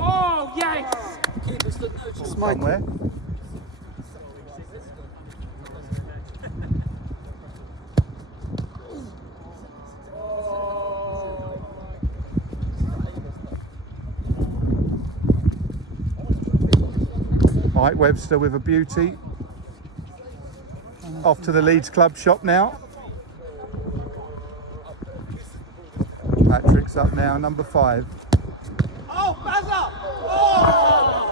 Oh, yes! Somewhere. Mike Webster with a beauty. Off to the Leeds Club shop now. Patrick's up now, number 5. Oh, Bazza! Oh!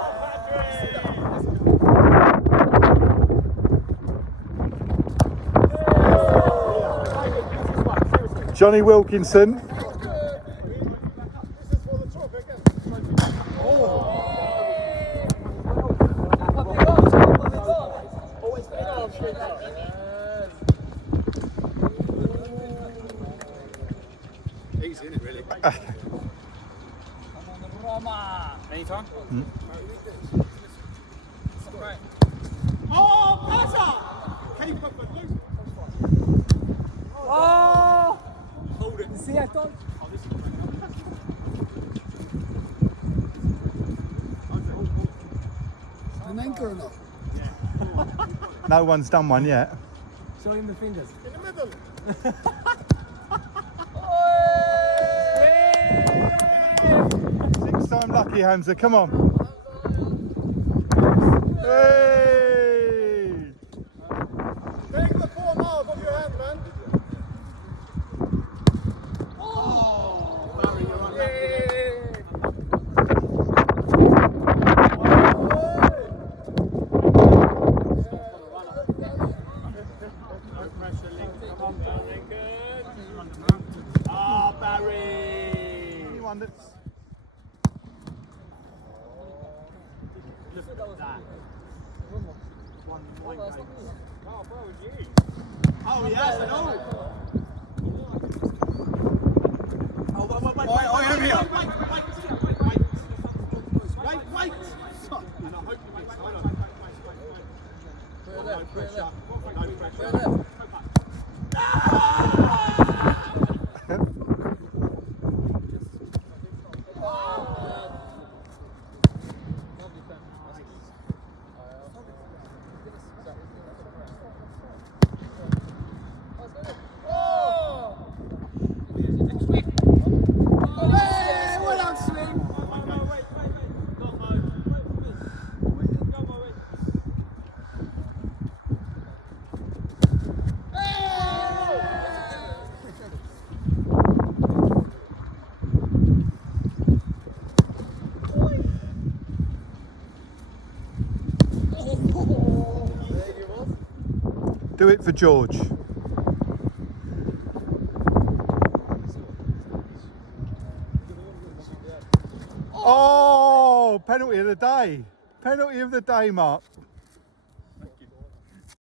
Johnny Wilkinson. Easy, isn't it, really? Anytime? Oh, Bazza! Keep up and loose. Oh! Hold it. See, I thought. An anchor or not? No one's done one yet. Show him the fingers. In the middle. 6-time lucky, Hamza, come on. Hey! Take the 4 miles off your hand, man. Barry, you're on that. No pressure, Lincoln. Come on, Lincoln. Ah, Barry. Anyone that's Look at that. Oh, yes, I know. Oh, wait. Oh, here we are. Wait. And I hope you make time. No pressure. No pressure. do it for George. Oh, penalty of the day. Penalty of the day, Mark.